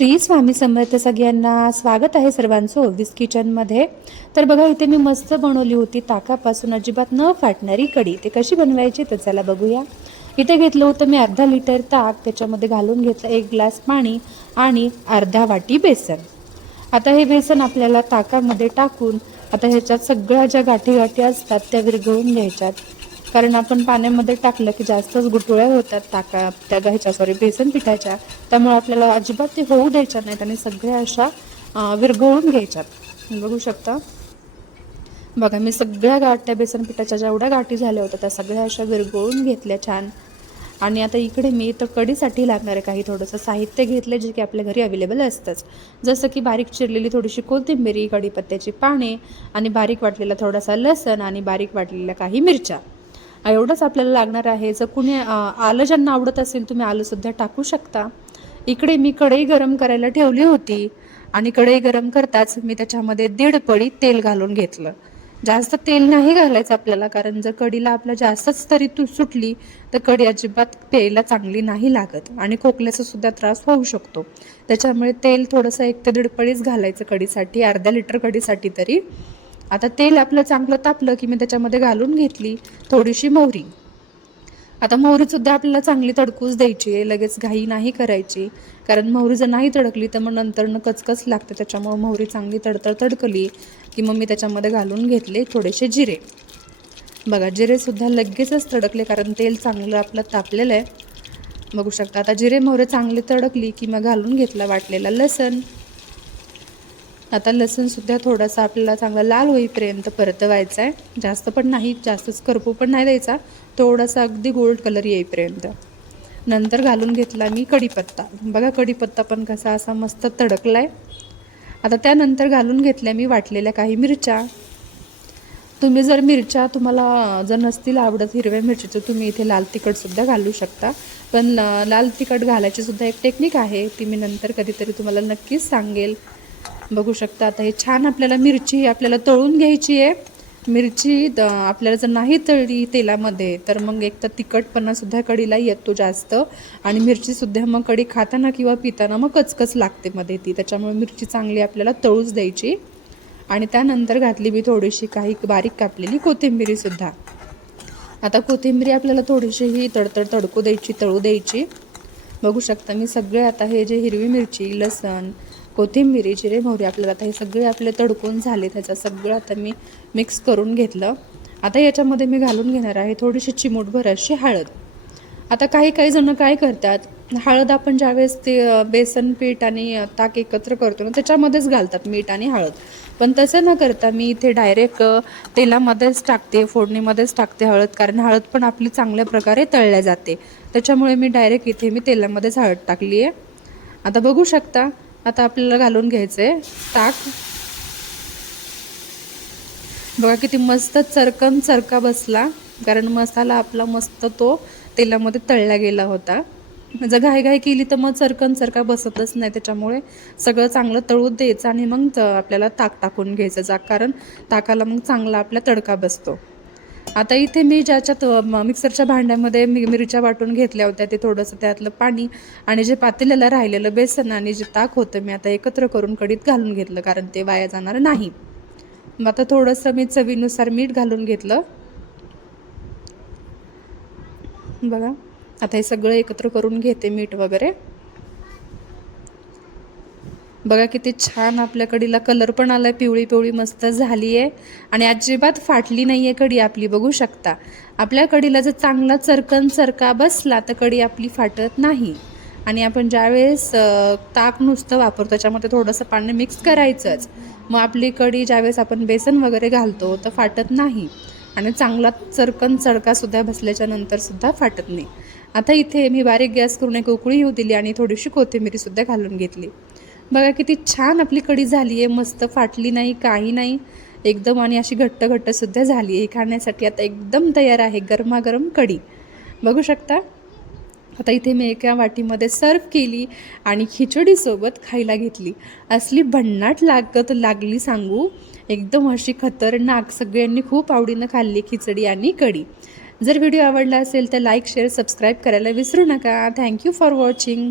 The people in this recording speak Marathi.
श्री स्वामी समर्थ सगळ्यांना स्वागत आहे सर्वांचं ओवीस किचनमध्ये। तर बघा इथे मी मस्त बनवली होती ताकापासून अजिबात न फाटणारी कढी। ते कशी बनवायची तर चला बघूया। इथे घेतलं होतं मी अर्धा लिटर ताक, त्याच्यामध्ये घालून घेतलं 1 ग्लास पाणी आणि अर्धा वाटी बेसन। आता हे बेसन आपल्याला ताकामध्ये टाकून आता ह्याच्यात सगळ्या ज्या गाठी गाठी असतात त्या विरघळून घ्यायच्यात, कारण आपण पाण्यामध्ये टाकलं की जास्तच गुठळ्या होतात त्या बेसन पिठाच्या, त्यामुळे आपल्याला अजिबात ते होऊ द्यायच्या नाहीत आणि सगळ्या अशा विरघळून घ्यायच्यात। बघू शकता, बघा मी सगळ्या गाठी बेसन पिठाच्या जेवढ्या गाठी झाल्या होत्या त्या सगळ्या अशा विरघळून घेतल्या छान। आणि आता इकडे मी इथं कढीसाठी लागणारे काही थोडंसं साहित्य घेतलं जे की आपल्या घरी अवेलेबल असतंच, जसं की बारीक चिरलेली थोडीशी कोथिंबीर, कढीपत्त्याची पाने आणि बारीक वाटलेला थोडासा लसण आणि बारीक वाटलेल्या काही मिरच्या, एवढंच आपल्याला लागणार आहे। जर कुणी आलं ज्यांना आवडत असेल तुम्ही आलंसुद्धा टाकू शकता। इकडे मी कढई गरम करायला ठेवली होती आणि कढई गरम करताच मी त्याच्यामध्ये 1.5 पळी तेल घालून घेतलं। जास्त तेल नाही घालायचं आपल्याला, कारण जर कढीला आपल्या जास्तच तरी सुटली तर कढी अजिबात प्यायला चांगली नाही लागत आणि खोकल्याचा सुद्धा त्रास होऊ शकतो। त्याच्यामुळे तेल थोडंसं 1 ते 1.5 पळीच घालायचं कढीसाठी, अर्धा लिटर कढीसाठी तरी। आता तेल आपलं चांगलं तापलं की मी त्याच्यामध्ये घालून घेतली थोडीशी मोहरी। आता मोहरी सुद्धा आपल्याला चांगली तडकूच द्यायची आहे, लगेच घाई नाही करायची, कारण मोहरी जर नाही तडकली तर मग नंतरनं कचकच लागते। त्याच्यामुळे मोहरी चांगली तडकली की मग मी त्याच्यामध्ये घालून घेतले थोडेसे जिरे। बघा जिरे सुद्धा लगेचच तडकले, कारण तेल चांगलं आपलं तापलेलं आहे। बघू शकता आता जिरे मोहरी चांगली तडकली की मग घालून घेतला वाटलेला लसण। आता लसूण सुद्धा थोडासा आपल्याला चांगला लाल होईपर्यंत परतवायचा आहे, जास्त पण नाही, जास्तच करपू पण नाही द्यायचा, थोडासा अगदी गोल्ड कलर येईपर्यंत। नंतर घालून घेतला मी कढीपत्ता। बघा कढीपत्ता पण कसा असा मस्त तडकलाय। आता त्यानंतर घालून घेतल्या मी वाटलेल्या काही मिरच्या। तुम्ही जर मिरच्या तुम्हाला जर नसतील आवडत हिरव्या मिरचीचं, तुम्ही इथे लाल तिखट सुद्धा घालू शकता, पण लाल तिखट घालायची सुद्धा एक टेक्निक आहे, ती मी नंतर कधीतरी तुम्हाला नक्कीच सांगेल। बघू शकता आता हे छान आपल्याला मिरची आपल्याला तळून घ्यायची आहे। मिरची आपल्याला जर नाही तळली तेलामध्ये तर मग एक तर तिखटपणा सुद्धा कढीला येतो जास्त, आणि मिरची सुद्धा मग कढी खाताना किंवा पिताना मग कचकच लागते मध्ये ती, त्याच्यामुळे मिरची चांगली आपल्याला तळूच द्यायची। आणि त्यानंतर घातली मी थोडीशी काही बारीक कापलेली कोथिंबीर सुद्धा। आता कोथिंबीर आपल्याला थोडीशी ही तडकू द्यायची, तळू द्यायची। बघू शकता मी सगळे आता हे जे हिरवी मिरची, लसण, कोथिंबीर, जिरे मोहरी आपल्याला आता हे सगळे आपले तडकून झाले, त्याचं सगळं आता मी मिक्स करून घेतलं। आता याच्यामध्ये मी घालून घेणार आहे थोडीशी चिमूटभर अशी हळद। आता काही जण काय करतात, हळद आपण ज्यावेळेस ते बेसन पीठ आणि ताक एकत्र करतो ना त्याच्यामध्येच घालतात मीठ आणि हळद, पण तसं न करता मी इथे डायरेक्ट तेलामध्येच टाकते, फोडणीमध्येच टाकते हळद, कारण हळद पण आपली चांगल्या प्रकारे तळल्या जाते, त्याच्यामुळे मी डायरेक्ट इथे मी तेलामध्येच हळद टाकली आहे। आता बघू शकता आता आपल्याला घालून घ्यायचंय ताक। बघा किती मस्त चरका बसला, कारण मसाला आपला मस्त तो तेलामध्ये तळला गेला होता। जर घाई केली तर मग चरका बसतच नाही, त्याच्यामुळे सगळं चांगलं तळू द्यायचं आणि मग आपल्याला ताक टाकून घ्यायचं, कारण ताकाला मग चांगला आपला तडका बसतो। आता इथे मी ज्याच्यात मिक्सरच्या भांड्यामध्ये मिरच्या वाटून घेतल्या होत्या ते थोडंसं त्यातलं पाणी आणि जे पातेल्याला राहिलेलं बेसन आणि जे ताक होतं मी आता एकत्र करून कढीत घालून घेतलं, कारण ते वाया जाणार नाही। मग आता थोडंसं मी चवीनुसार मीठ घालून घेतलं। बघा आता हे सगळं एकत्र करून घेते मीठ वगैरे। बघा किती छान आपल्या कढीला कलर पण आलाय, पिवळी पिवळी मस्त झाली आहे आणि अजिबात फाटली नाही आहे कढी आपली। बघू शकता आपल्या कढीला जर चांगला चरका बसला तर कढी आपली फाटत नाही। आणि आपण ज्यावेळेस ताक नुसतं वापरतो त्याच्यामध्ये थोडंसं पाणी मिक्स करायचंच, मग आपली कढी ज्यावेळेस आपण बेसन वगैरे घालतो तर फाटत नाही आणि चांगला चरका सुद्धा बसल्याच्या नंतर सुद्धा फाटत नाही। आता इथे मी बारीक गॅस करून एक उकळी येऊ दिली आणि थोडीशी कोथिंबीर सुद्धा घालून घेतली। बघा किती छान आपली कढी झाली आहे, मस्त फाटली नाही काही नाही एकदम, आणि अशी घट्ट सुद्धा झाली आहे। खाण्यासाठी आता एकदम तयार आहे गरमागरम कढी। बघू शकता आता इथे मी एका वाटीमध्ये सर्व केली आणि खिचडीसोबत खायला घेतली। असली भन्नाट लागली सांगू, एकदम अशी खतरनाक, सगळ्यांनी खूप आवडीनं खाल्ली खिचडी आणि कढी। जर व्हिडिओ आवडला असेल तर लाईक, शेअर, सबस्क्राईब करायला विसरू नका। Thank you for watching.